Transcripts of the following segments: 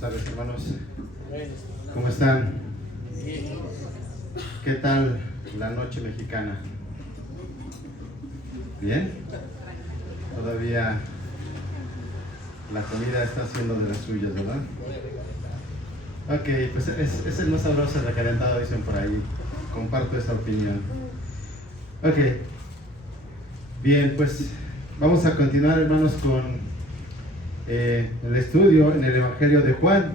Buenas tardes, hermanos. ¿Cómo están? ¿Qué tal la noche mexicana? ¿Bien? Todavía la comida está haciendo de las suyas, ¿verdad? Ok, pues es el más sabroso recalentado, dicen por ahí. Comparto esa opinión. Ok. Bien, pues vamos a continuar, hermanos, con el estudio en el Evangelio de Juan.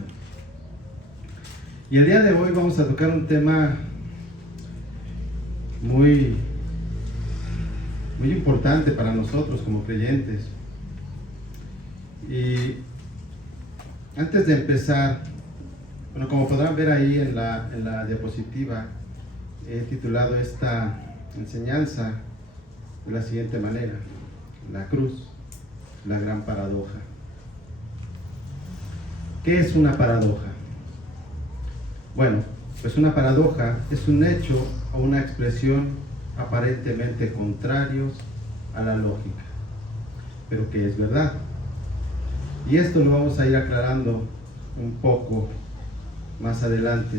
Y el día de hoy vamos a tocar un tema muy importante para nosotros como creyentes. Y antes de empezar, bueno, como podrán ver ahí en la diapositiva, he titulado esta enseñanza de la siguiente manera: la cruz, la gran paradoja. ¿Qué es una paradoja? Bueno, pues una paradoja es un hecho o una expresión aparentemente contrarios a la lógica, pero que es verdad. Y esto lo vamos a ir aclarando un poco más adelante,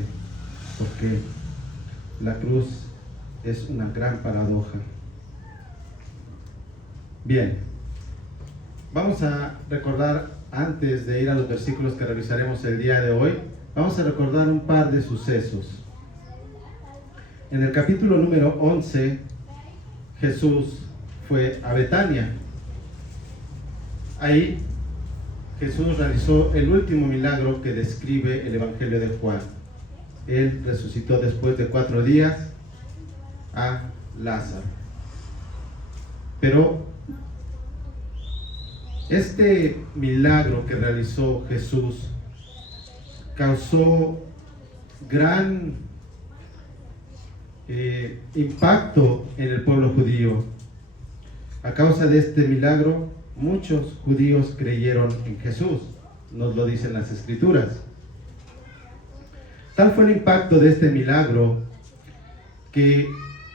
porque la cruz es una gran paradoja. Bien, vamos a recordar, antes de ir a los versículos que revisaremos el día de hoy, vamos a recordar un par de sucesos. En el capítulo número 11, Jesús fue a Betania. Ahí Jesús realizó el último milagro que describe el Evangelio de Juan. Él resucitó después de 4 días a Lázaro. Pero este milagro que realizó Jesús causó gran impacto en el pueblo judío. A causa de este milagro, muchos judíos creyeron en Jesús, nos lo dicen las Escrituras. Tal fue el impacto de este milagro que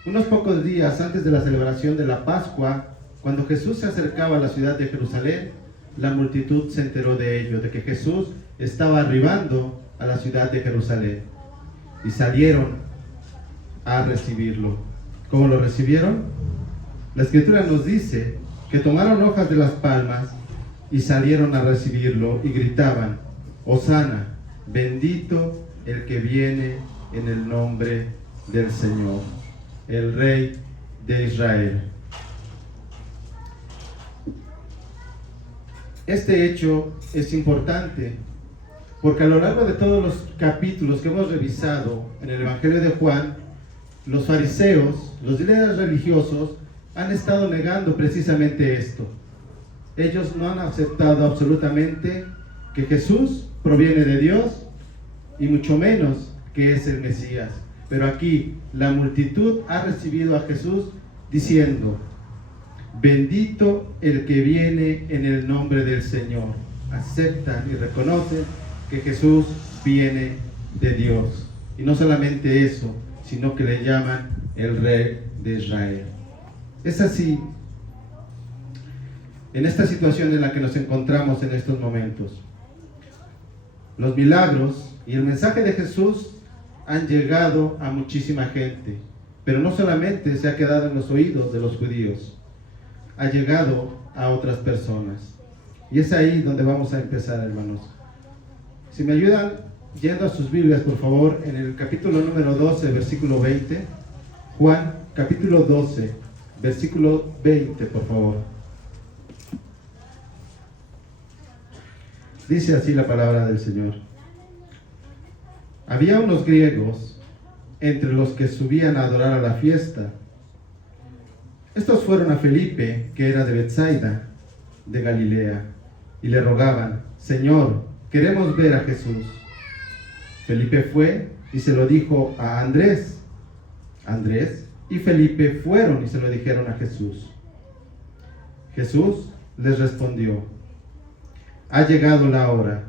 unos pocos días antes de la celebración de la Pascua, cuando Jesús se acercaba a la ciudad de Jerusalén, la multitud se enteró de ello, de que Jesús estaba arribando a la ciudad de Jerusalén, y salieron a recibirlo. ¿Cómo lo recibieron? La Escritura nos dice que tomaron hojas de las palmas y salieron a recibirlo y gritaban: Hosana, bendito el que viene en el nombre del Señor, el Rey de Israel. Este hecho es importante porque a lo largo de todos los capítulos que hemos revisado en el Evangelio de Juan, los fariseos, los líderes religiosos, han estado negando precisamente esto. Ellos no han aceptado absolutamente que Jesús proviene de Dios y mucho menos que es el Mesías. Pero aquí la multitud ha recibido a Jesús diciendo: bendito el que viene en el nombre del Señor. Aceptan y reconocen que Jesús viene de Dios. Y no solamente eso, sino que le llaman el Rey de Israel. Es así, en esta situación en la que nos encontramos en estos momentos. Los milagros y el mensaje de Jesús han llegado a muchísima gente, pero no solamente se ha quedado en los oídos de los judíos, ha llegado a otras personas. Y es ahí donde vamos a empezar, hermanos. Si me ayudan yendo a sus Biblias, por favor, en el capítulo número 12, versículo 20. Juan, capítulo 12, versículo 20, por favor. Dice así la palabra del Señor: había unos griegos entre los que subían a adorar a la fiesta. Estos fueron a Felipe, que era de Betsaida, de Galilea, y le rogaban: Señor, queremos ver a Jesús. Felipe fue y se lo dijo a Andrés. Andrés y Felipe fueron y se lo dijeron a Jesús. Jesús les respondió: ha llegado la hora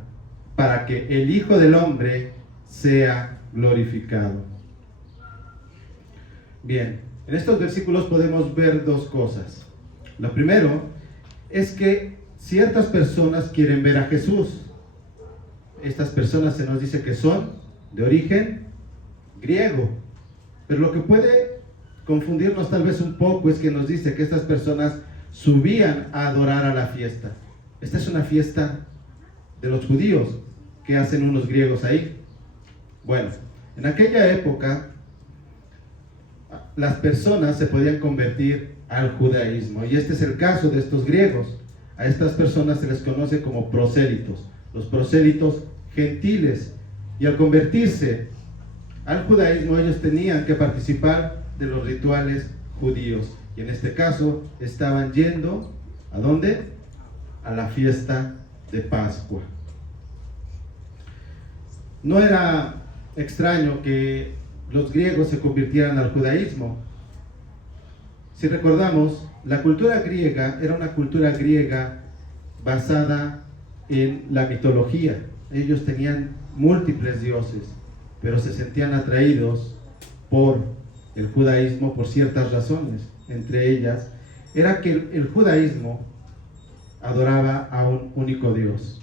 para que el Hijo del Hombre sea glorificado. Bien, en estos versículos podemos ver dos cosas. Lo primero es que ciertas personas quieren ver a Jesús. estas personas se nos dice que son de origen griego. Pero lo que puede confundirnos tal vez un poco es que nos dice que estas personas subían a adorar a la fiesta. Esta es una fiesta de los judíos. ¿Qué hacen unos griegos ahí? Bueno, en aquella época las personas se podían convertir al judaísmo, y este es el caso de estos griegos. A estas personas se les conoce como prosélitos, los prosélitos gentiles, y al convertirse al judaísmo ellos tenían que participar de los rituales judíos, y en este caso estaban yendo ¿a dónde? A la fiesta de Pascua. No era extraño que los griegos se convirtieran al judaísmo. Si recordamos, la cultura griega era una cultura griega basada en la mitología. Ellos tenían múltiples dioses, pero se sentían atraídos por el judaísmo por ciertas razones. Entre ellas era que el judaísmo adoraba a un único Dios.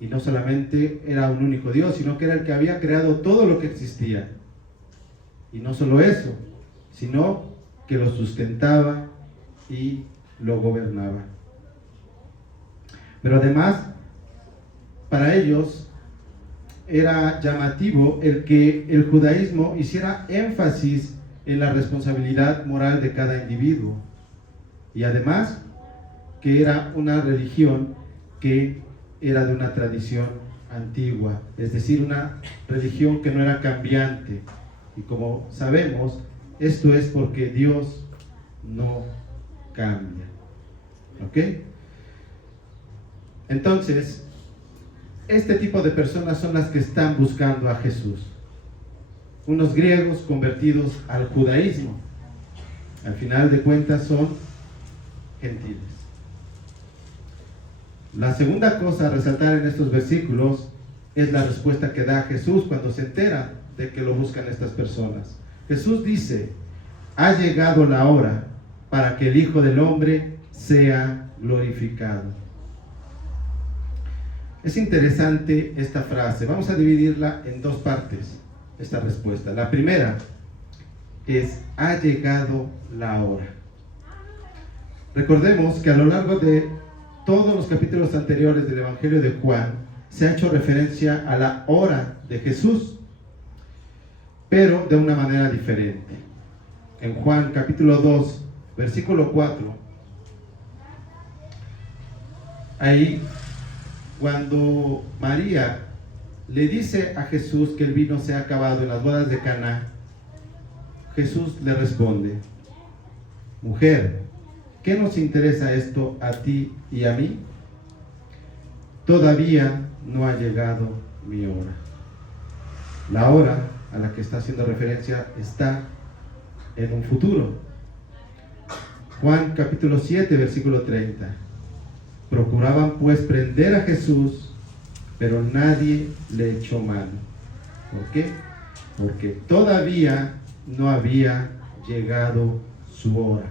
Y no solamente era un único Dios, sino que era el que había creado todo lo que existía. Y no solo eso, sino que lo sustentaba y lo gobernaba. Pero además, para ellos era llamativo el que el judaísmo hiciera énfasis en la responsabilidad moral de cada individuo. Y además, que era una religión que era de una tradición antigua, es decir, una religión que no era cambiante. Y como sabemos, esto es porque Dios no cambia. ¿Ok? Entonces, este tipo de personas son las que están buscando a Jesús. Unos griegos convertidos al judaísmo. Al final de cuentas son gentiles. La segunda cosa a resaltar en estos versículos es la respuesta que da Jesús cuando se entera de que lo buscan estas personas. Jesús dice: ha llegado la hora para que el Hijo del Hombre sea glorificado. Es interesante esta frase. Vamos a dividirla en dos partes, esta respuesta. La primera es: ha llegado la hora. Recordemos que a lo largo de todos los capítulos anteriores del Evangelio de Juan se ha hecho referencia a la hora de Jesús, pero de una manera diferente. En Juan capítulo 2, versículo 4, ahí cuando María le dice a Jesús que el vino se ha acabado en las bodas de Caná, Jesús le responde: mujer, ¿qué nos interesa esto a ti y a mí? Todavía no ha llegado mi hora. La hora a la que está haciendo referencia está en un futuro. Juan capítulo 7, versículo 30. Procuraban pues prender a Jesús, pero nadie le echó mano. ¿Por qué? Porque todavía no había llegado su hora.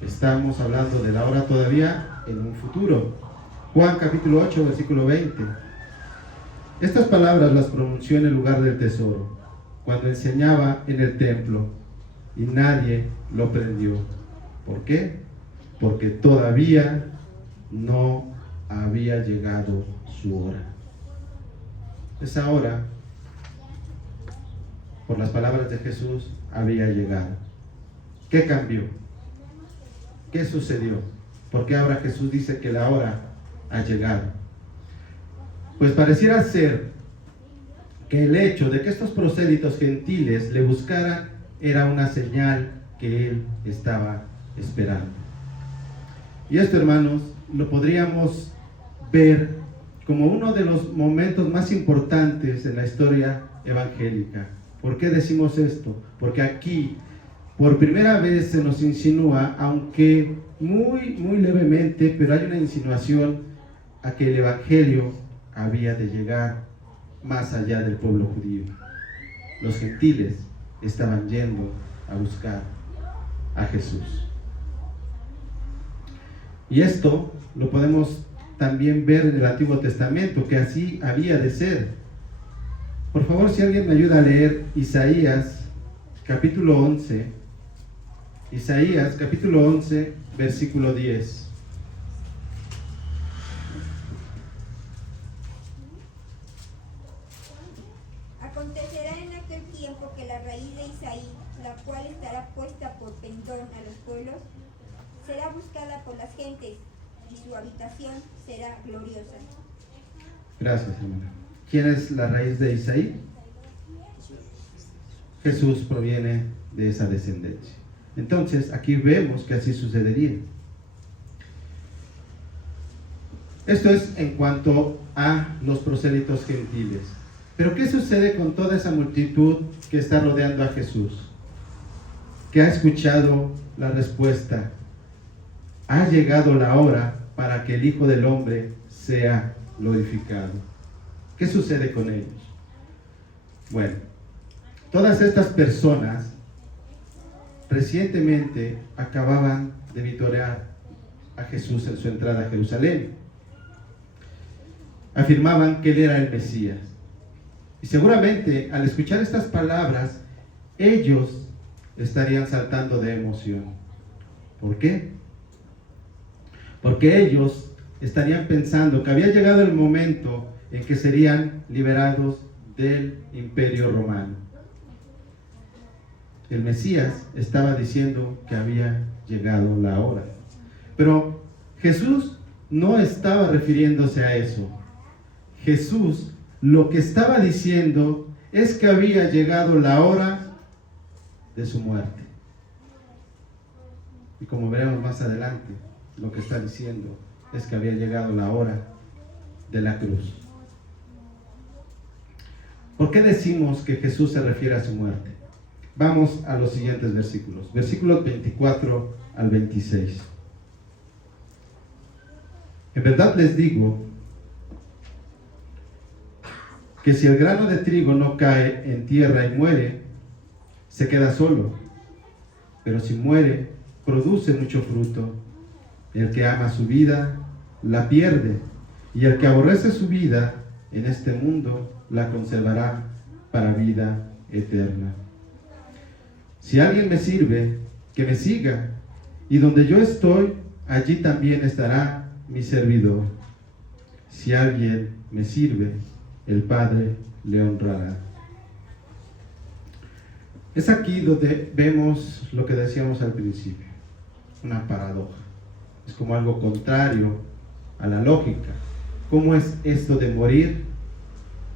Estamos hablando de la hora todavía en un futuro. Juan capítulo 8, versículo 20. Estas palabras las pronunció en el lugar del tesoro, cuando enseñaba en el templo, y nadie lo prendió. ¿Por qué? Porque todavía no había llegado su hora. Esa hora, por las palabras de Jesús, había llegado. ¿Qué cambió? ¿Qué sucedió? ¿Por qué ahora Jesús dice que la hora ha llegado? Pues pareciera ser que el hecho de que estos prosélitos gentiles le buscaran era una señal que él estaba esperando. Y esto, hermanos, lo podríamos ver como uno de los momentos más importantes en la historia evangélica. ¿Por qué decimos esto? Porque aquí, por primera vez, se nos insinúa, aunque muy levemente, pero hay una insinuación a que el evangelio había de llegar más allá del pueblo judío. Los gentiles estaban yendo a buscar a Jesús. Y esto lo podemos también ver en el Antiguo Testamento que así había de ser. Por favor, si alguien me ayuda a leer Isaías capítulo 11, Isaías capítulo 11, versículo 10. Acontecerá en aquel tiempo que la raíz de Isaí, la cual estará puesta por pendón a los pueblos, será buscada por las gentes, y su habitación será gloriosa. Gracias, hermana. ¿Quién es la raíz de Isaí? Jesús proviene de esa descendencia. Entonces, aquí vemos que así sucedería. Esto es en cuanto a los prosélitos gentiles. Pero ¿qué sucede con toda esa multitud que está rodeando a Jesús? Que ha escuchado la respuesta. Ha llegado la hora para que el Hijo del Hombre sea glorificado. ¿Qué sucede con ellos? Bueno, todas estas personas recientemente acababan de vitorear a Jesús en su entrada a Jerusalén. Afirmaban que Él era el Mesías. Y seguramente al escuchar estas palabras, ellos estarían saltando de emoción. ¿Por qué? Porque ellos estarían pensando que había llegado el momento en que serían liberados del Imperio Romano. El Mesías estaba diciendo que había llegado la hora. Pero Jesús no estaba refiriéndose a eso. Jesús lo que estaba diciendo es que había llegado la hora de su muerte. Y como veremos más adelante, lo que está diciendo es que había llegado la hora de la cruz. ¿Por qué decimos que Jesús se refiere a su muerte? Vamos a los siguientes versículos. Versículos 24 al 26. En verdad les digo que si el grano de trigo no cae en tierra y muere, se queda solo. Pero si muere, produce mucho fruto. El que ama su vida, la pierde. Y el que aborrece su vida en este mundo, la conservará para vida eterna. Si alguien me sirve, que me siga. Y donde yo estoy, allí también estará mi servidor. Si alguien me sirve, el Padre le honrará. Es aquí donde vemos lo que decíamos al principio, una paradoja. Es como algo contrario a la lógica. ¿Cómo es esto de morir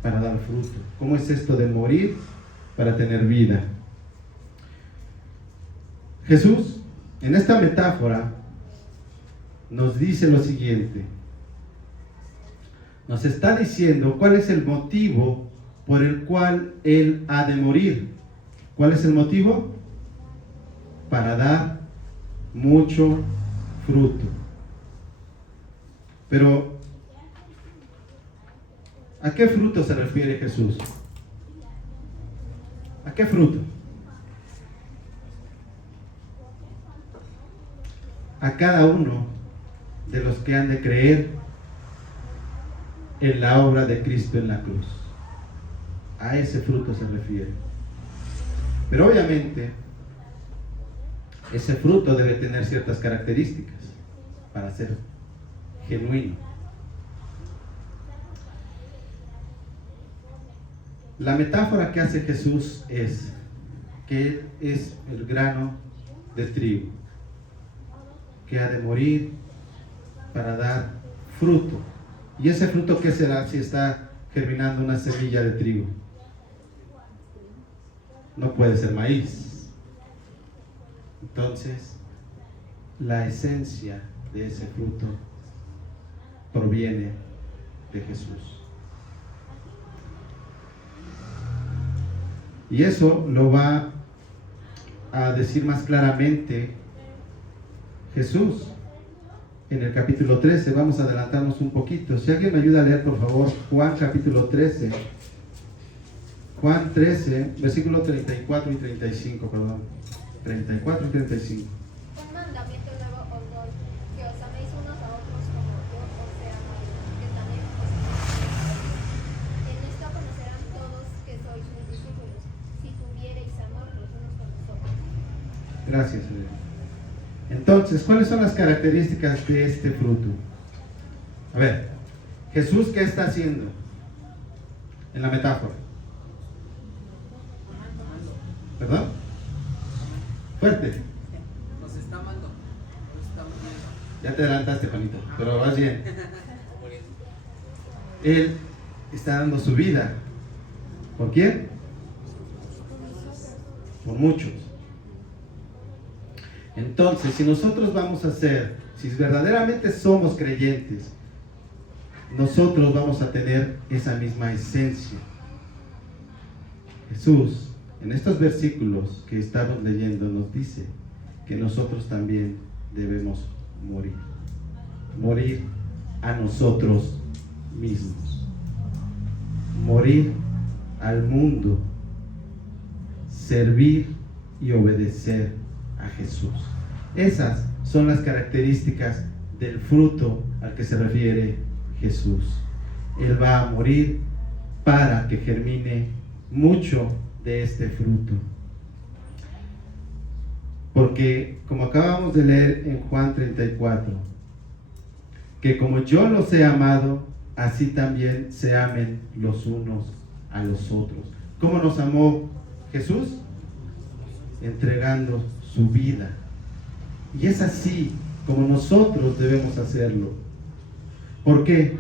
para dar fruto? ¿Cómo es esto de morir para tener vida? Jesús, en esta metáfora, nos dice lo siguiente. Nos está diciendo cuál es el motivo por el cual Él ha de morir. ¿Cuál es el motivo? Para dar mucho fruto. Pero, ¿a qué fruto se refiere Jesús? ¿A qué fruto? A cada uno de los que han de creer en la obra de Cristo en la cruz. A ese fruto se refiere. Pero obviamente, ese fruto debe tener ciertas características para ser genuino. La metáfora que hace Jesús es que Él es el grano de trigo que ha de morir para dar fruto. ¿Y ese fruto qué será si está germinando una semilla de trigo? No puede ser maíz. Entonces, la esencia de ese fruto proviene de Jesús. Y eso lo va a decir más claramente Jesús en el capítulo 13. Vamos a adelantarnos un poquito. Si alguien me ayuda a leer, por favor, Juan capítulo 13. Juan 13, versículo 34 y 35, perdón. 34 y 35. Un mandamiento nuevo os doy, que os améis unos a otros como yo os he amado, Gracias, Elena. Entonces, ¿cuáles son las características de este fruto? A ver, Jesús, ¿qué está haciendo en la metáfora? ¿Perdón? Fuerte. Nos está amando. Nos está muriendo. Ya te adelantaste, Juanito, pero vas bien. Él está dando su vida. ¿Por quién? Por muchos. Entonces, si nosotros vamos a ser, si verdaderamente somos creyentes, nosotros vamos a tener esa misma esencia. Jesús, en estos versículos que estamos leyendo, nos dice que nosotros también debemos morir. Morir a nosotros mismos. Morir al mundo. Servir y obedecer a Jesús. Esas son las características del fruto al que se refiere Jesús. Él va a morir para que germine mucho de este fruto. Porque, como acabamos de leer en Juan 34, que como yo los he amado, así también se amen los unos a los otros. ¿Cómo nos amó Jesús? Entregando su vida. Y es así como nosotros debemos hacerlo. ¿Por qué?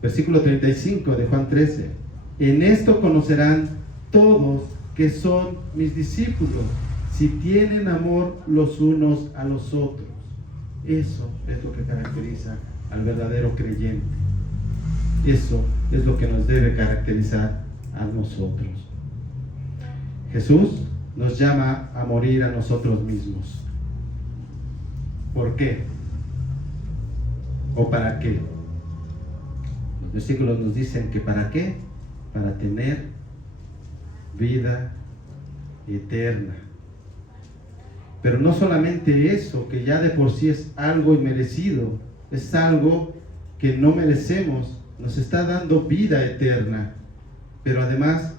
Versículo 35 de Juan 13. En esto conocerán todos que son mis discípulos, si tienen amor los unos a los otros. Eso es lo que caracteriza al verdadero creyente. Eso es lo que nos debe caracterizar a nosotros. Jesús nos llama a morir a nosotros mismos. ¿Por qué? ¿O para qué? Los versículos nos dicen que ¿para qué? Para tener vida eterna. Pero no solamente eso, que ya de por sí es algo inmerecido, es algo que no merecemos, nos está dando vida eterna. Pero además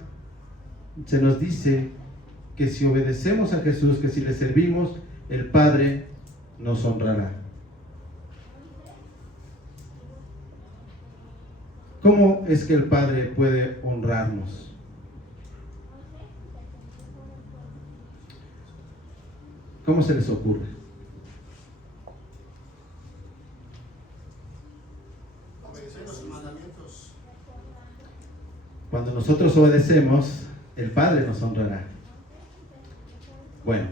se nos dice que si obedecemos a Jesús, que si le servimos, el Padre nos honrará. ¿Cómo es que el Padre puede honrarnos? ¿Cómo se les ocurre? Obedecer los mandamientos. Cuando nosotros obedecemos, el Padre nos honrará. Bueno,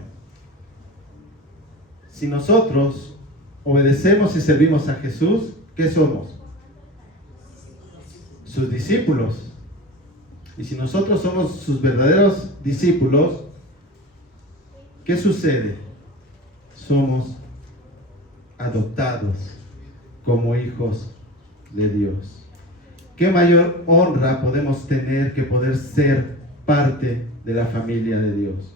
si nosotros obedecemos y servimos a Jesús, ¿qué somos? Sus discípulos. Y si nosotros somos sus verdaderos discípulos, ¿qué sucede? Somos adoptados como hijos de Dios. ¿Qué mayor honra podemos tener que poder ser parte de la familia de Dios?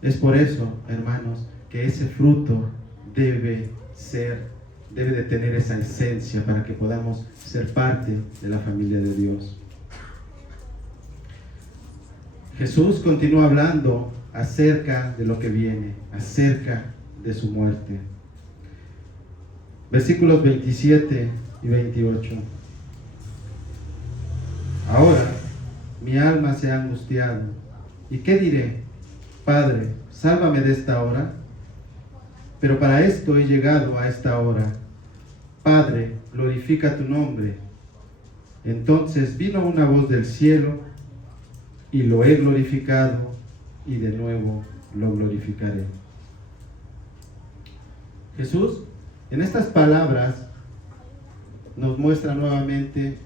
Es por eso, hermanos, que ese fruto debe de tener esa esencia para que podamos ser parte de la familia de Dios. Jesús continúa hablando acerca de lo que viene, acerca de su muerte. Versículos 27 y 28. Ahora mi alma se ha angustiado. ¿Y qué diré? Padre, sálvame de esta hora. Pero para esto he llegado a esta hora. Padre, glorifica tu nombre. Entonces vino una voz del cielo, y lo he glorificado, y de nuevo lo glorificaré. Jesús, en estas palabras, nos muestra nuevamente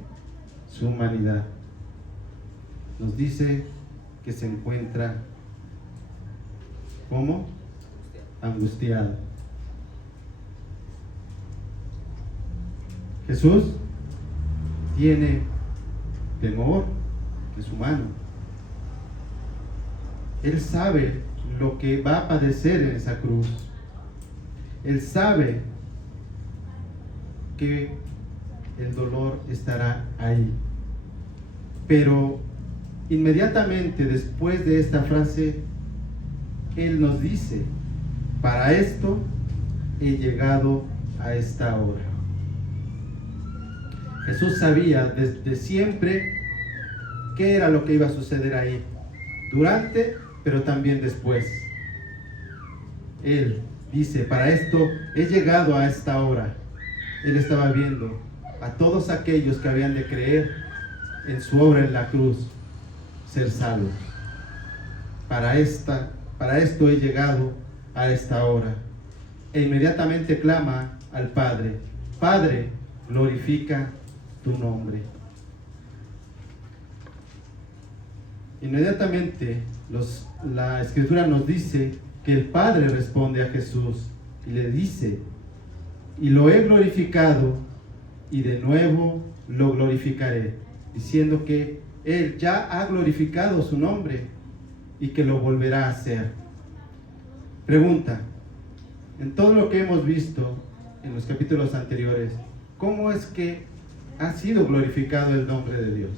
su humanidad. Nos dice que se encuentra, ¿cómo? Angustiado. Jesús tiene temor, es humano. Él sabe lo que va a padecer en esa cruz. Él sabe que el dolor estará ahí. Pero inmediatamente después de esta frase, Él nos dice para esto he llegado a esta hora. Jesús sabía desde siempre qué era lo que iba a suceder ahí, durante, pero también después. Él dice, para esto he llegado a esta hora. Él estaba viendo a todos aquellos que habían de creer en su obra en la cruz, ser salvos. Para esto he llegado a esta hora. E inmediatamente clama al Padre, Padre, glorifica tu nombre. Inmediatamente la Escritura nos dice que el Padre responde a Jesús y le dice, y lo he glorificado y de nuevo lo glorificaré, diciendo que Él ya ha glorificado su nombre y que lo volverá a hacer. Pregunta, en todo lo que hemos visto en los capítulos anteriores, ¿cómo es que ha sido glorificado el nombre de Dios?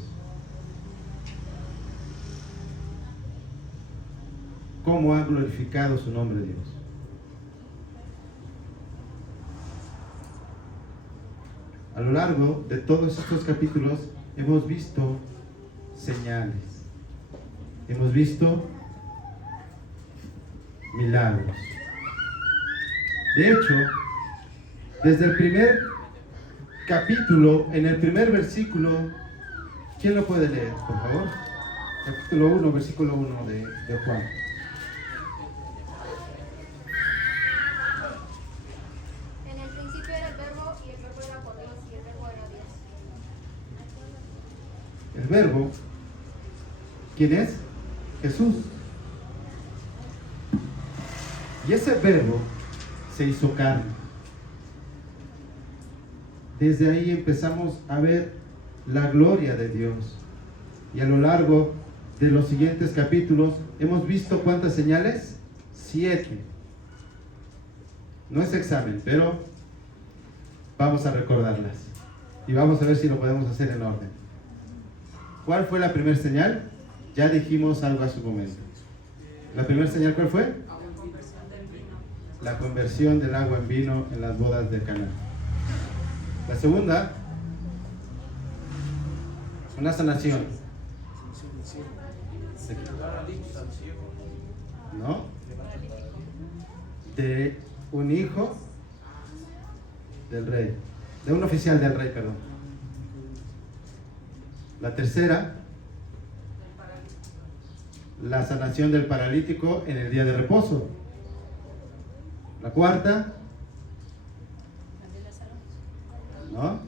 ¿Cómo ha glorificado su nombre Dios? A lo largo de todos estos capítulos hemos visto señales, hemos visto milagros. De hecho, desde el primer capítulo, en el primer versículo, ¿quién lo puede leer, por favor? Capítulo 1, versículo 1 de Juan. En el principio era el verbo, y el verbo era con Dios, y el verbo era Dios. El verbo, ¿quién es? Jesús. Y ese verbo se hizo carne. Desde ahí empezamos a ver la gloria de Dios. Y a lo largo de los siguientes capítulos hemos visto ¿cuántas señales? 7. No es examen, pero vamos a recordarlas. Y vamos a ver si lo podemos hacer en orden. ¿Cuál fue la primera señal? Ya dijimos algo a su momento. ¿La primera señal cuál fue? La conversión del agua en vino en las bodas de Caná. La segunda, una sanación. ¿No? De un hijo del rey, de un oficial del rey, perdón. La tercera, la sanación del paralítico en el día de reposo. La cuarta, ¿no?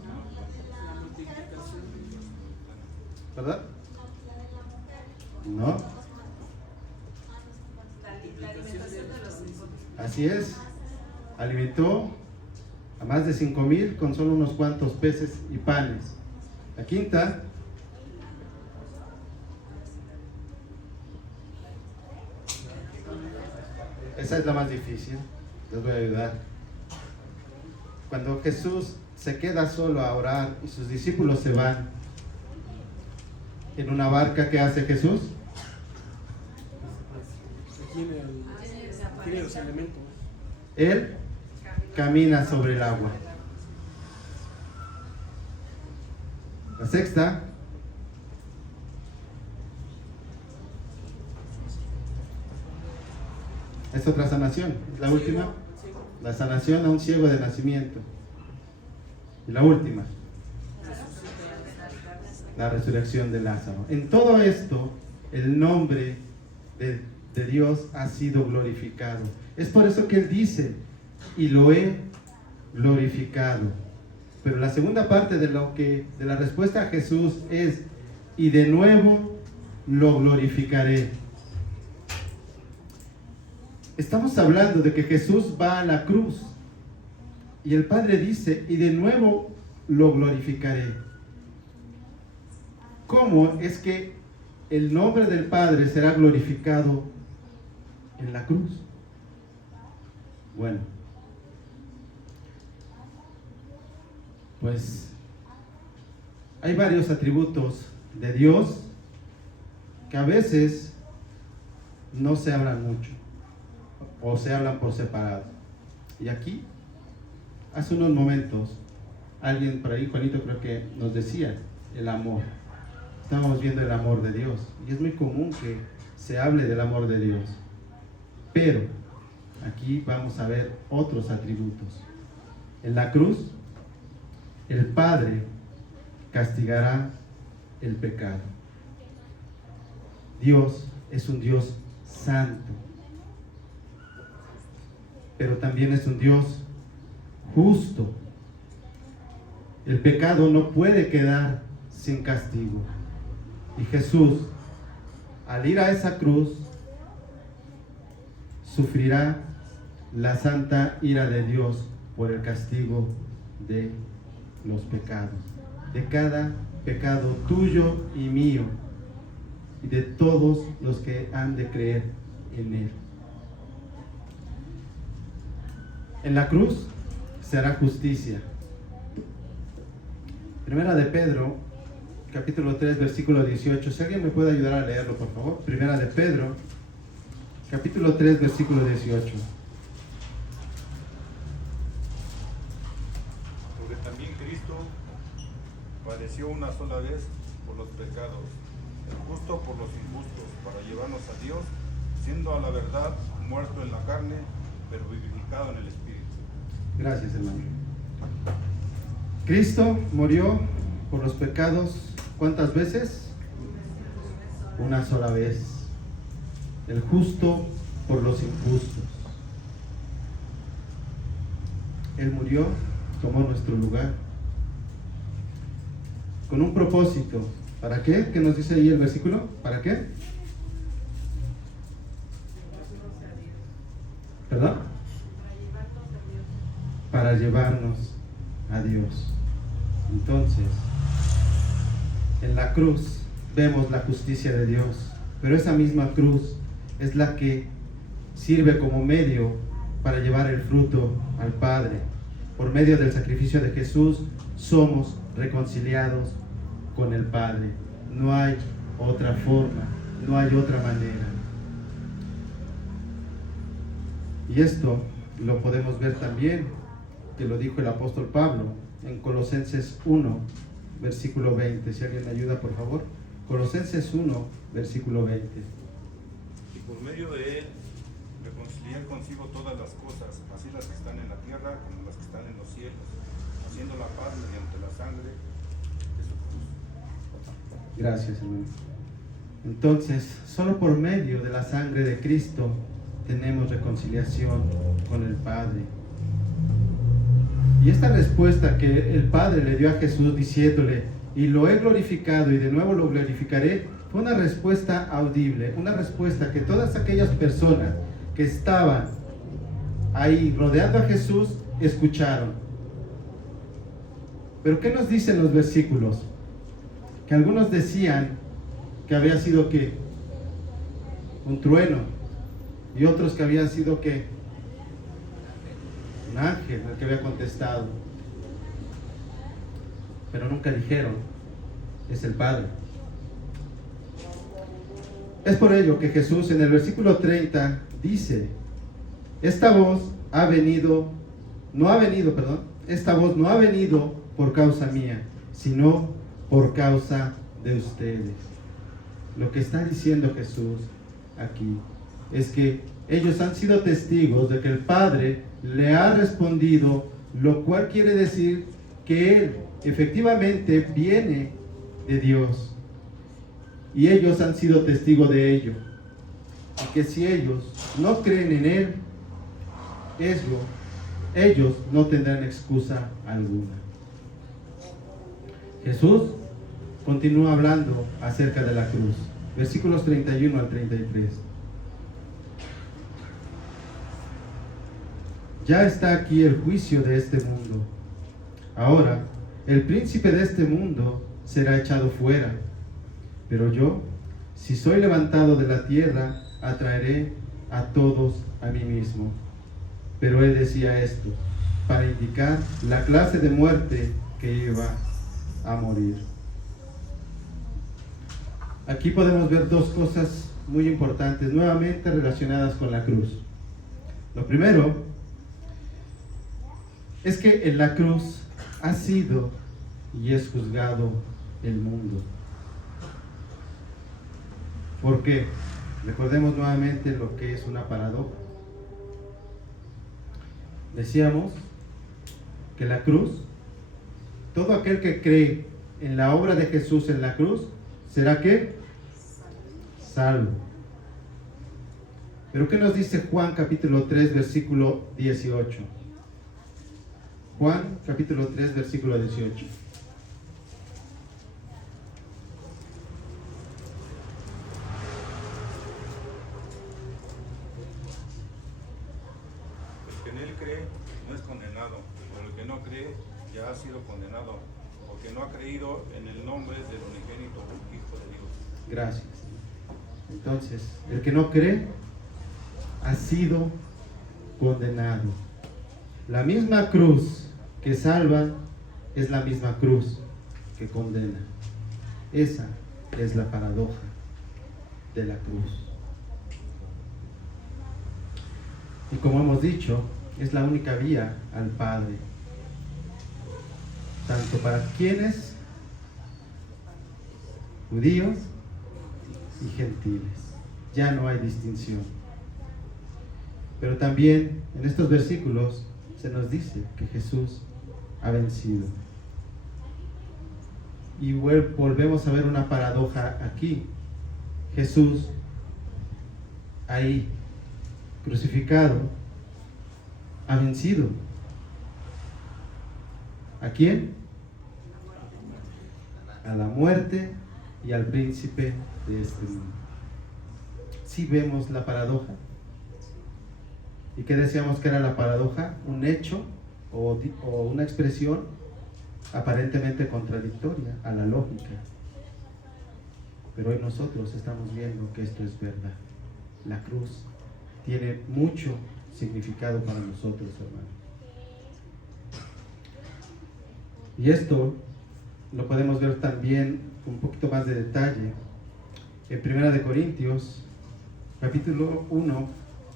¿Verdad? No. Así es. Alimentó a más de 5,000 con solo unos cuantos peces y panes. La quinta, esa es la más difícil. Les voy a ayudar. Cuando Jesús se queda solo a orar y sus discípulos se van en una barca, ¿qué hace Jesús? Tiene los elementos. Él camina sobre el agua. La sexta, es otra sanación. La última, la sanación a un ciego de nacimiento. Y la última, la resurrección de Lázaro. En todo esto, el nombre de Dios ha sido glorificado. Es por eso que Él dice, y lo he glorificado. Pero la segunda parte de la respuesta a Jesús es, y de nuevo lo glorificaré. Estamos hablando de que Jesús va a la cruz y el Padre dice, y de nuevo lo glorificaré. ¿Cómo es que el nombre del Padre será glorificado en la cruz? Bueno, pues hay varios atributos de Dios que a veces no se hablan mucho. o se hablan por separado. Y aquí, hace unos momentos, alguien por ahí, Juanito creo que nos decía, el amor. Estamos viendo el amor de Dios. Y es muy común que se hable del amor de Dios. Pero aquí vamos a ver otros atributos. En la cruz, el Padre castigará el pecado. Dios es un Dios santo, pero también es un Dios justo. El pecado no puede quedar sin castigo. Y Jesús, al ir a esa cruz, sufrirá la santa ira de Dios por el castigo de los pecados, de cada pecado tuyo y mío, y de todos los que han de creer en Él. En la cruz se hará justicia. Primera de Pedro, capítulo 3, versículo 18. Si alguien me puede ayudar a leerlo, por favor. Primera de Pedro, capítulo 3, versículo 18. Porque también Cristo padeció una sola vez por los pecados, el justo por los injustos, para llevarnos a Dios, siendo a la verdad muerto en la carne, pero vivificado en el Espíritu. Gracias, hermano. Cristo murió por los pecados, ¿cuántas veces? Una sola vez. El justo por los injustos. Él murió, tomó nuestro lugar, con un propósito. ¿Para qué? ¿Qué nos dice ahí el versículo? ¿Para qué? ¿Perdón? Para llevarnos a Dios. Entonces, en la cruz vemos la justicia de Dios, pero esa misma cruz es la que sirve como medio para llevar el fruto al Padre. Por medio del sacrificio de Jesús somos reconciliados con el Padre. No hay otra forma, no hay otra manera. Y esto lo podemos ver también, que lo dijo el apóstol Pablo en Colosenses 1, versículo 20. Si alguien me ayuda, por favor. Colosenses 1, versículo 20. Y por medio de él reconciliar consigo todas las cosas, así las que están en la tierra como las que están en los cielos, haciendo la paz mediante la sangre de su cruz. Gracias, hermano. Entonces, solo por medio de la sangre de Cristo tenemos reconciliación con el Padre. Y esta respuesta que el Padre le dio a Jesús diciéndole, y lo he glorificado y de nuevo lo glorificaré, fue una respuesta audible, una respuesta que todas aquellas personas que estaban ahí rodeando a Jesús escucharon. Pero ¿qué nos dicen los versículos? Que algunos decían que había sido ¿qué? Un trueno, y otros que había sido ¿qué? Un ángel el que había contestado. Pero nunca dijeron, es el Padre. Es por ello que Jesús en el versículo 30 dice, esta voz no ha venido por causa mía, sino por causa de ustedes. Lo que está diciendo Jesús aquí es que ellos han sido testigos de que el Padre le ha respondido, lo cual quiere decir que Él efectivamente viene de Dios. Y ellos han sido testigos de ello. Y que si ellos no creen en Él, ellos no tendrán excusa alguna. Jesús continúa hablando acerca de la cruz. Versículos 31 al 33. Ya está aquí el juicio de este mundo. Ahora, el príncipe de este mundo será echado fuera. Pero yo, si soy levantado de la tierra, atraeré a todos a mí mismo. Pero él decía esto para indicar la clase de muerte que iba a morir. Aquí podemos ver dos cosas muy importantes, nuevamente relacionadas con la cruz. Lo primero es que en la cruz ha sido y es juzgado el mundo. ¿Por qué? Recordemos nuevamente lo que es una paradoja. Decíamos que la cruz, todo aquel que cree en la obra de Jesús en la cruz, ¿será qué? Salvo. Pero ¿qué nos dice Juan capítulo 3, versículo 18? Juan capítulo 3, versículo 18. El que en él cree no es condenado, pero el que no cree ya ha sido condenado, porque no ha creído en el nombre del unigénito Hijo de Dios. Gracias. Entonces, el que no cree ha sido condenado. La misma cruz que salva es la misma cruz que condena. Esa es la paradoja de la cruz. Y como hemos dicho, es la única vía al Padre, tanto para quienes, judíos y gentiles. Ya no hay distinción. Pero también en estos versículos se nos dice que Jesús ha vencido. Y volvemos a ver una paradoja aquí. Jesús, ahí, crucificado, ha vencido. ¿A quién? A la muerte y al príncipe de este mundo. ¿Sí vemos la paradoja? ¿Y qué decíamos que era la paradoja? Un hecho o una expresión aparentemente contradictoria a la lógica. Pero hoy nosotros estamos viendo que esto es verdad. La cruz tiene mucho significado para nosotros, hermanos. Y esto lo podemos ver también con un poquito más de detalle en 1 Corintios, capítulo 1,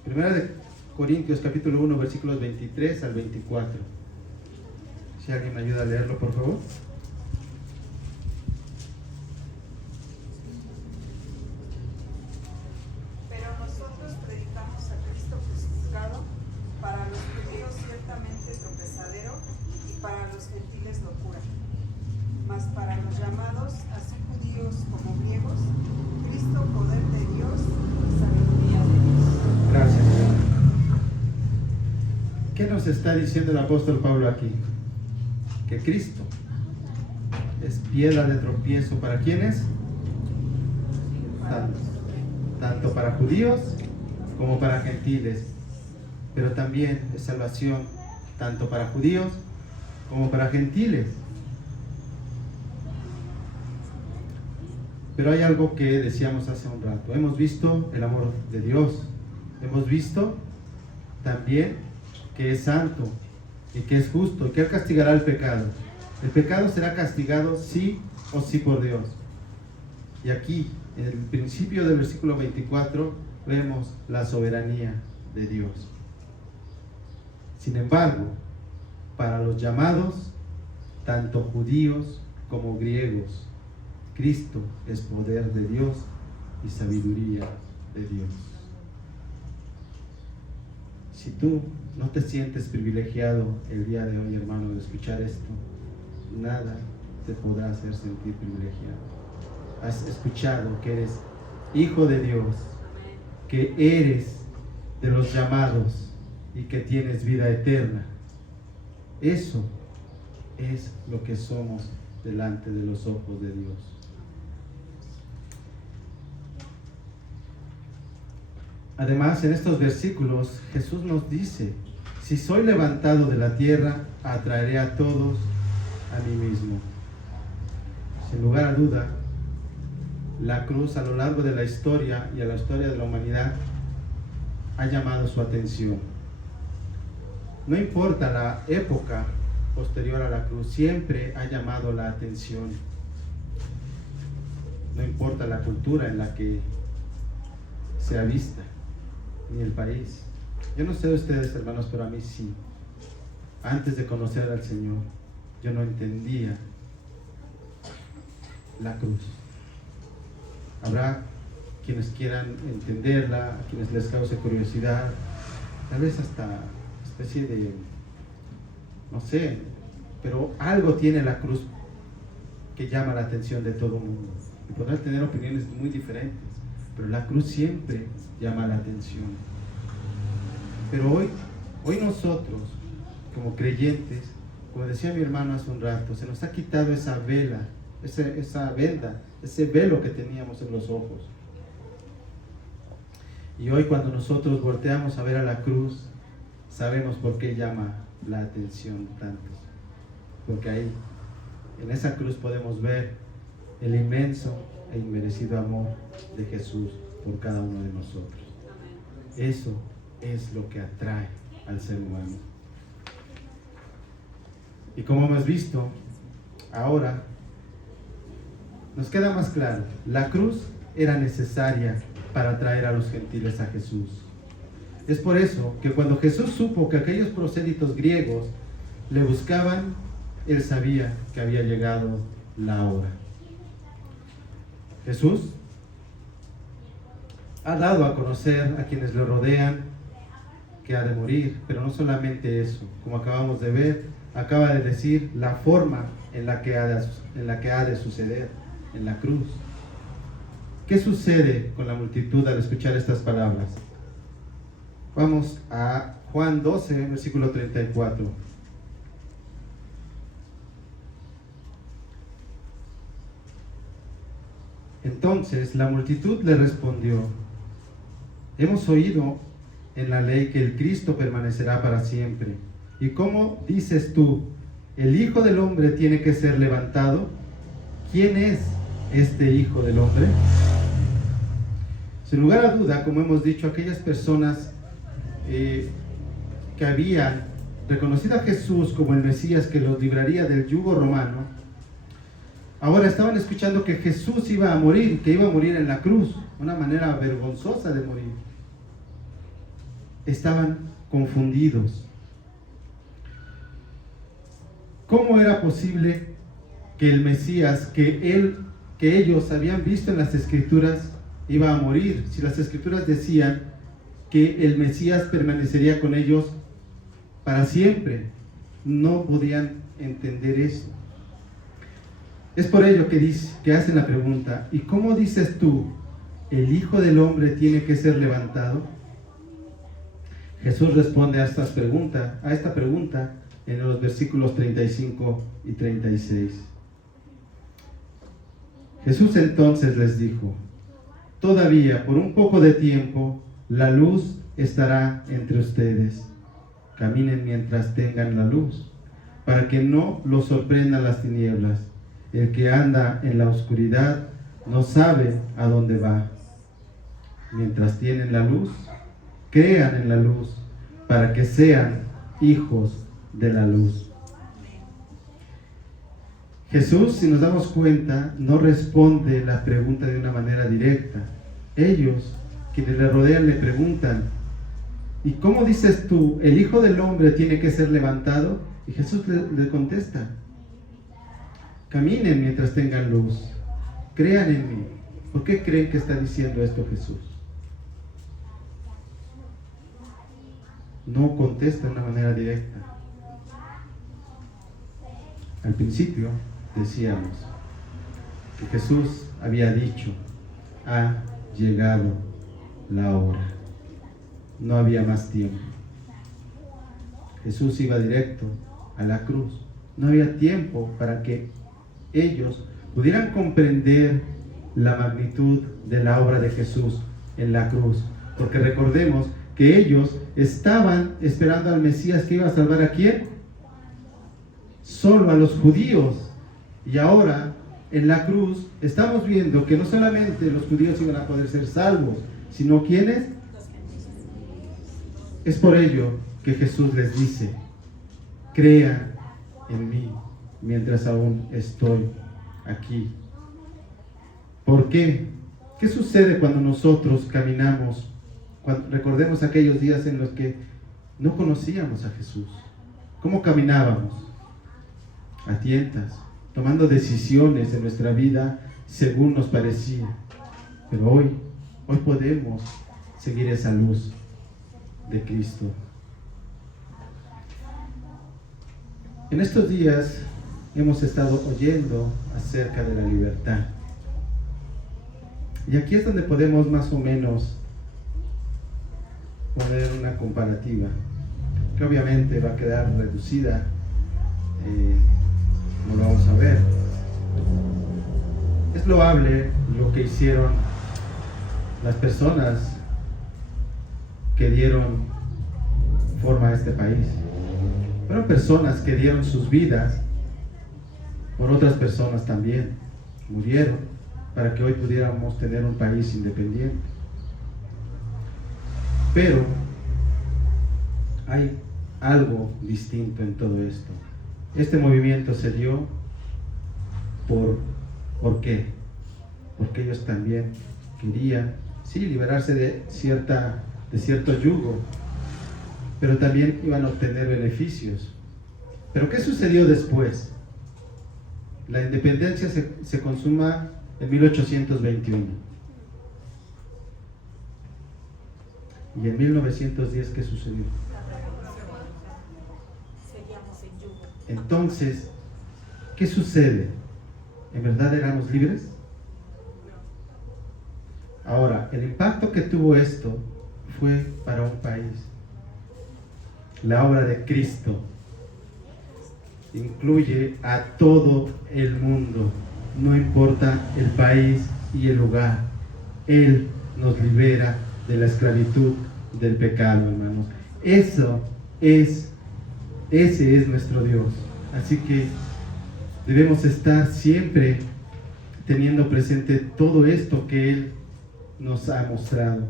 1 Corintios, capítulo 1, versículos 23 al 24. Si alguien me ayuda a leerlo, por favor. Pero nosotros predicamos a Cristo crucificado, para los judíos ciertamente tropezadero y para los gentiles locura. Mas para los llamados, así judíos como griegos, Cristo poder de Dios y sabiduría de Dios. Gracias. ¿Qué nos está diciendo el apóstol Pablo aquí? Que Cristo es piedra de tropiezo para ¿quiénes? Tanto para judíos como para gentiles, pero también es salvación tanto para judíos como para gentiles. Pero hay algo que decíamos hace un rato. Hemos visto el amor de Dios, hemos visto también que es santo y que es justo y que Él castigará el pecado. El pecado será castigado sí o sí por Dios. Y aquí, en el principio del versículo 24, vemos la soberanía de Dios. Sin embargo, para los llamados, tanto judíos como griegos, Cristo es poder de Dios y sabiduría de Dios. Si tú no te sientes privilegiado el día de hoy, hermano, de escuchar esto, nada te podrá hacer sentir privilegiado. Has escuchado que eres hijo de Dios, que eres de los llamados y que tienes vida eterna. Eso es lo que somos delante de los ojos de Dios. Además, en estos versículos, Jesús nos dice: si soy levantado de la tierra, atraeré a todos a mí mismo. Sin lugar a duda, la cruz a lo largo de la historia y a la historia de la humanidad ha llamado su atención. No importa la época posterior a la cruz, siempre ha llamado la atención. No importa la cultura en la que sea vista, ni el país, Yo no sé de ustedes, hermanos, pero a mí sí. Antes de conocer al Señor, yo no entendía la cruz. Habrá quienes quieran entenderla, a quienes les cause curiosidad, tal vez hasta especie de, no sé, pero algo tiene la cruz que llama la atención de todo el mundo. Y podrán tener opiniones muy diferentes, pero la cruz siempre llama la atención. Pero hoy nosotros, como creyentes, como decía mi hermano hace un rato, se nos ha quitado esa vela, esa venda, ese velo que teníamos en los ojos. Y hoy cuando nosotros volteamos a ver a la cruz, sabemos por qué llama la atención tanto. Porque ahí, en esa cruz podemos ver el inmenso e inmerecido amor de Jesús por cada uno de nosotros. Eso es lo que atrae al ser humano. Y como hemos visto, ahora nos queda más claro, la cruz era necesaria para atraer a los gentiles a Jesús. Es por eso que cuando Jesús supo que aquellos prosélitos griegos le buscaban, él sabía que había llegado la hora. Jesús ha dado a conocer a quienes le rodean que ha de morir, pero no solamente eso, como acabamos de ver, acaba de decir la forma en la que ha de suceder, en la cruz. ¿Qué sucede con la multitud al escuchar estas palabras? Vamos a Juan 12, versículo 34. Entonces la multitud le respondió: hemos oído en la ley que el Cristo permanecerá para siempre. ¿Y cómo dices tú, el Hijo del Hombre tiene que ser levantado? ¿Quién es este Hijo del Hombre? Sin lugar a duda, como hemos dicho, aquellas personas que habían reconocido a Jesús como el Mesías que los libraría del yugo romano, ahora estaban escuchando que Jesús iba a morir, que iba a morir en la cruz, una manera vergonzosa de morir. Estaban confundidos. ¿Cómo era posible que el Mesías que ellos habían visto en las Escrituras iba a morir? Si las Escrituras decían que el Mesías permanecería con ellos para siempre, no podían entender eso. Es por ello que hacen la pregunta: ¿y cómo dices tú, el Hijo del Hombre tiene que ser levantado? Jesús responde a esta pregunta en los versículos 35 y 36. Jesús entonces les dijo: todavía por un poco de tiempo la luz estará entre ustedes. Caminen mientras tengan la luz, para que no los sorprendan las tinieblas. El que anda en la oscuridad no sabe a dónde va. Mientras tienen la luz, crean en la luz, para que sean hijos de la luz. Jesús, si nos damos cuenta, no responde la pregunta de una manera directa. Ellos, quienes le rodean, le preguntan: ¿y cómo dices tú, el Hijo del Hombre tiene que ser levantado? Y Jesús le contesta: caminen mientras tengan luz, crean en mí. ¿Por qué creen que está diciendo esto Jesús? No contesta de una manera directa. Al principio decíamos que Jesús había dicho: ha llegado la hora. No había más tiempo. Jesús iba directo a la cruz. No había tiempo para que ellos pudieran comprender la magnitud de la obra de Jesús en la cruz. Porque recordemos que ellos estaban esperando al Mesías que iba a salvar ¿a quién? Solo a los judíos. Y ahora en la cruz estamos viendo que no solamente los judíos iban a poder ser salvos, sino ¿quiénes? Es por ello que Jesús les dice: crean en mí mientras aún estoy aquí. ¿Por qué? ¿Qué sucede cuando nosotros caminamos Recordemos aquellos días en los que no conocíamos a Jesús. ¿Cómo caminábamos? A tientas, tomando decisiones en nuestra vida según nos parecía. Pero hoy podemos seguir esa luz de Cristo. En estos días hemos estado oyendo acerca de la libertad. Y aquí es donde podemos más o menos poner una comparativa, que obviamente va a quedar reducida, como lo vamos a ver. Es loable lo que hicieron las personas que dieron forma a este país. Fueron personas que dieron sus vidas por otras personas también. Murieron para que hoy pudiéramos tener un país independiente. Pero hay algo distinto en todo esto. Este movimiento se dio ¿por qué? Porque ellos también querían, sí, liberarse de cierto yugo, pero también iban a obtener beneficios. ¿Pero qué sucedió después? La independencia se consuma en 1821. ¿Y en 1910 qué sucedió? Entonces, ¿qué sucede? ¿En verdad éramos libres? Ahora, el impacto que tuvo esto fue para un país. La obra de Cristo incluye a todo el mundo, no importa el país y el lugar. Él nos libera de la esclavitud del pecado, hermanos. Ese es nuestro Dios. Así que debemos estar siempre teniendo presente todo esto que Él nos ha mostrado.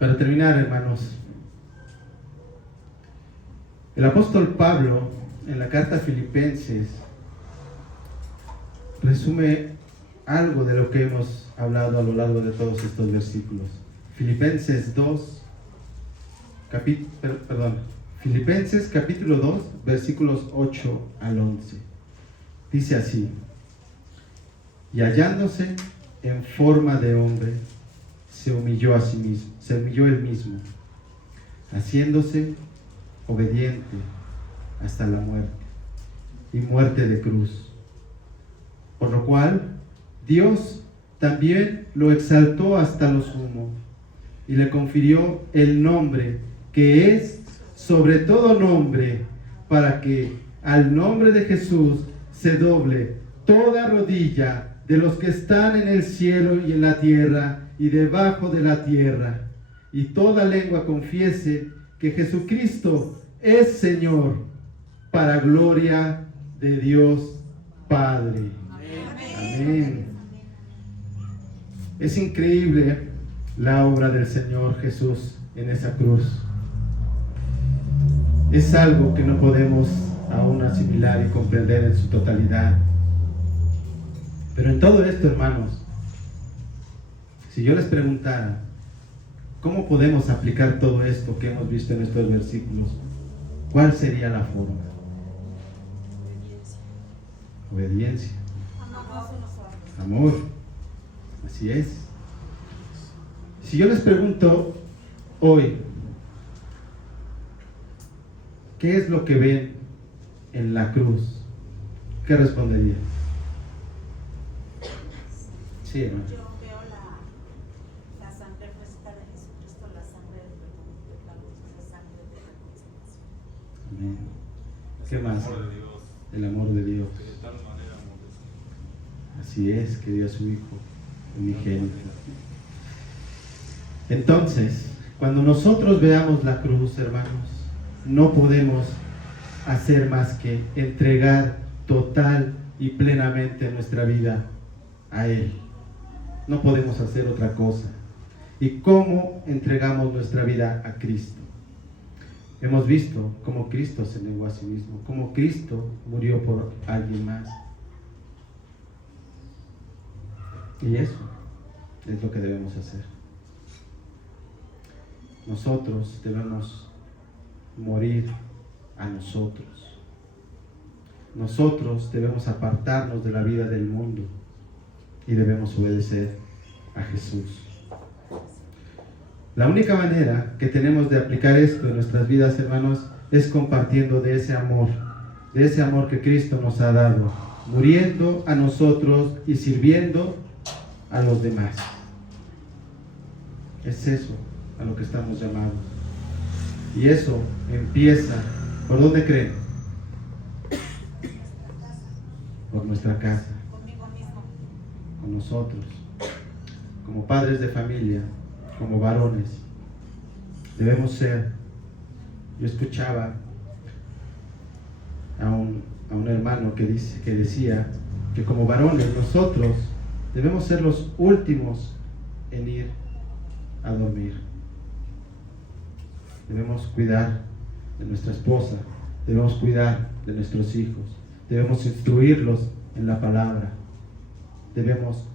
Para terminar, hermanos, el apóstol Pablo en la carta a Filipenses resume algo de lo que hemos hablado a lo largo de todos estos versículos. Filipenses capítulo 2, versículos 8 al 11. Dice así: y hallándose en forma de hombre, se humilló a sí mismo, se humilló él mismo, haciéndose obediente hasta la muerte, y muerte de cruz. Por lo cual Dios también lo exaltó hasta lo sumo, y le confirió el nombre que es sobre todo nombre, para que al nombre de Jesús se doble toda rodilla de los que están en el cielo y en la tierra y debajo de la tierra, y toda lengua confiese que Jesucristo es Señor, para gloria de Dios Padre. Amén. Es increíble la obra del Señor Jesús en esa cruz. Es algo que no podemos aún asimilar y comprender en su totalidad. Pero en todo esto, hermanos, si yo les preguntara, ¿cómo podemos aplicar todo esto que hemos visto en estos versículos? ¿Cuál sería la forma? Obediencia. Amor. Así es. Si yo les pregunto hoy, ¿qué es lo que ven en la cruz? ¿Qué responderían? Sí, hermano. Yo veo la sangre fresca de Jesucristo, la sangre del perdón de pecados, la sangre de la reconciliación. Amén. ¿Qué más? El amor de Dios, El amor de Dios. que de tal manera amó Dios. Así es, que dio a su Hijo unigénito. Entonces, cuando nosotros veamos la cruz, hermanos, no podemos hacer más que entregar total y plenamente nuestra vida a Él. No podemos hacer otra cosa. ¿Y cómo entregamos nuestra vida a Cristo? Hemos visto cómo Cristo se negó a sí mismo, cómo Cristo murió por alguien más. Y eso, es lo que debemos hacer. Nosotros debemos morir a nosotros. Nosotros debemos apartarnos de la vida del mundo y debemos obedecer a Jesús. La única manera que tenemos de aplicar esto en nuestras vidas, hermanos, es compartiendo de ese amor que Cristo nos ha dado, muriendo a nosotros y sirviendo a los demás. Es eso a lo que estamos llamados. Y eso empieza, ¿por dónde creen? Por nuestra casa, Conmigo mismo. con nosotros, como padres de familia, como varones. Debemos ser. Yo escuchaba a un hermano que decía que como varones nosotros debemos ser los últimos en ir a dormir. Debemos cuidar de nuestra esposa, debemos cuidar de nuestros hijos, debemos instruirlos en la palabra, debemos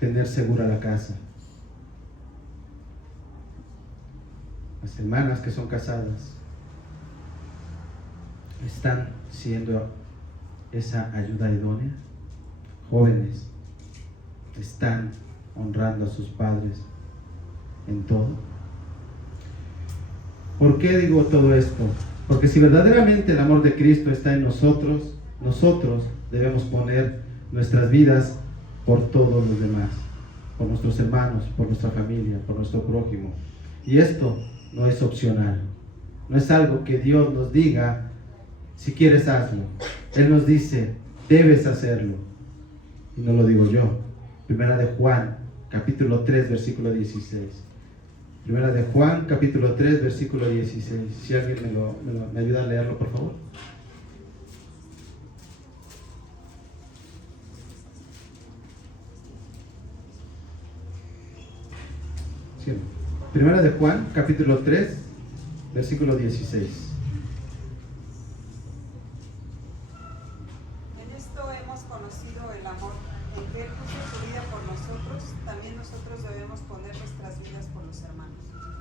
tener segura la casa. Las hermanas que son casadas están siendo esa ayuda idónea. Jóvenes están honrando a sus padres en todo. ¿Por qué digo todo esto? Porque si verdaderamente el amor de Cristo está en nosotros, nosotros debemos poner nuestras vidas por todos los demás, por nuestros hermanos, por nuestra familia, por nuestro prójimo. Y esto no es opcional, no es algo que Dios nos diga, si quieres hazlo. Él nos dice, debes hacerlo. Y no lo digo yo. Primera de Juan, capítulo 3, versículo 16. Primera de Juan, capítulo 3, versículo 16. Si alguien me ayuda a leerlo, por favor. Sí. Primera de Juan, capítulo 3, versículo 16. En esto hemos conocido el amor, en que Él puso su vida por nosotros, también nosotros debemos poner nuestras vidas por los hermanos.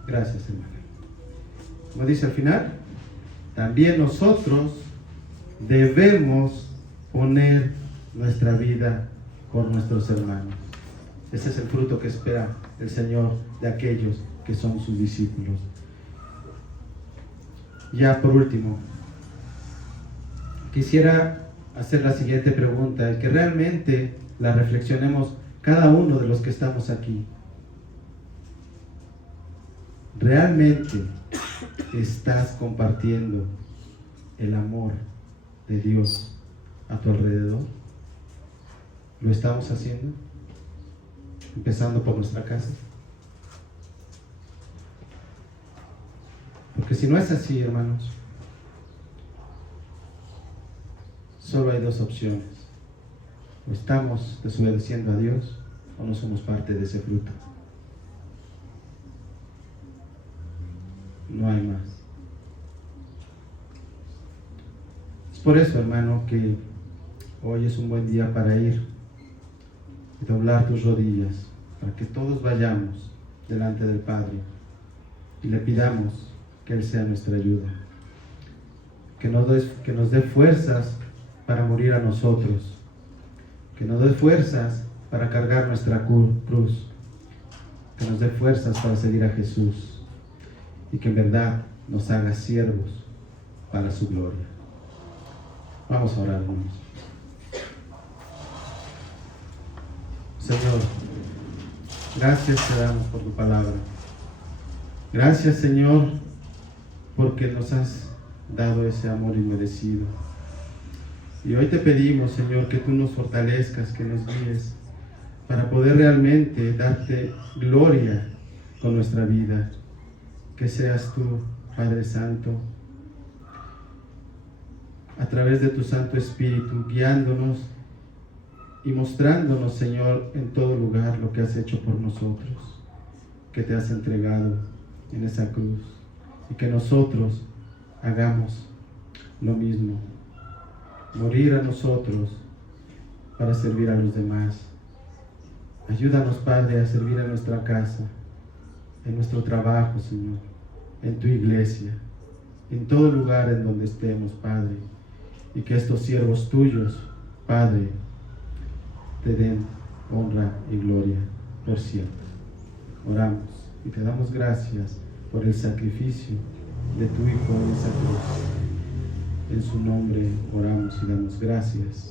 Gracias, hermana. Como dice al final, también nosotros debemos poner nuestra vida por nuestros hermanos. Ese es el fruto que espera el Señor de aquellos que son sus discípulos. Ya por último, quisiera hacer la siguiente pregunta, y que realmente la reflexionemos cada uno de los que estamos aquí. ¿Realmente estás compartiendo el amor de Dios a tu alrededor? ¿Lo estamos haciendo? Empezando por nuestra casa. Porque si no es así, hermanos, solo hay dos opciones. O estamos desobedeciendo a Dios o no somos parte de ese fruto. No hay más. Es por eso, hermano, que hoy es un buen día para ir y doblar tus rodillas, para que todos vayamos delante del Padre y le pidamos que Él sea nuestra ayuda, que nos dé fuerzas para morir a nosotros, que nos dé fuerzas para cargar nuestra cruz, que nos dé fuerzas para seguir a Jesús y que en verdad nos haga siervos para su gloria. Vamos a orar, hermanos. Señor, gracias te damos por tu palabra. Gracias, Señor, porque nos has dado ese amor inmerecido. Y hoy te pedimos, Señor, que tú nos fortalezcas, que nos guíes, para poder realmente darte gloria con nuestra vida. Que seas tú, Padre Santo, a través de tu Santo Espíritu, guiándonos y mostrándonos, Señor, en todo lugar lo que has hecho por nosotros, que te has entregado en esa cruz, y que nosotros hagamos lo mismo, morir a nosotros para servir a los demás, Ayúdanos, Padre, a servir en nuestra casa, en nuestro trabajo, Señor, en tu iglesia, en todo lugar en donde estemos, Padre, y que estos siervos tuyos, Padre, te den honra y gloria por siempre. Oramos y te damos gracias por el sacrificio de tu Hijo en esa cruz. En su nombre oramos y damos gracias.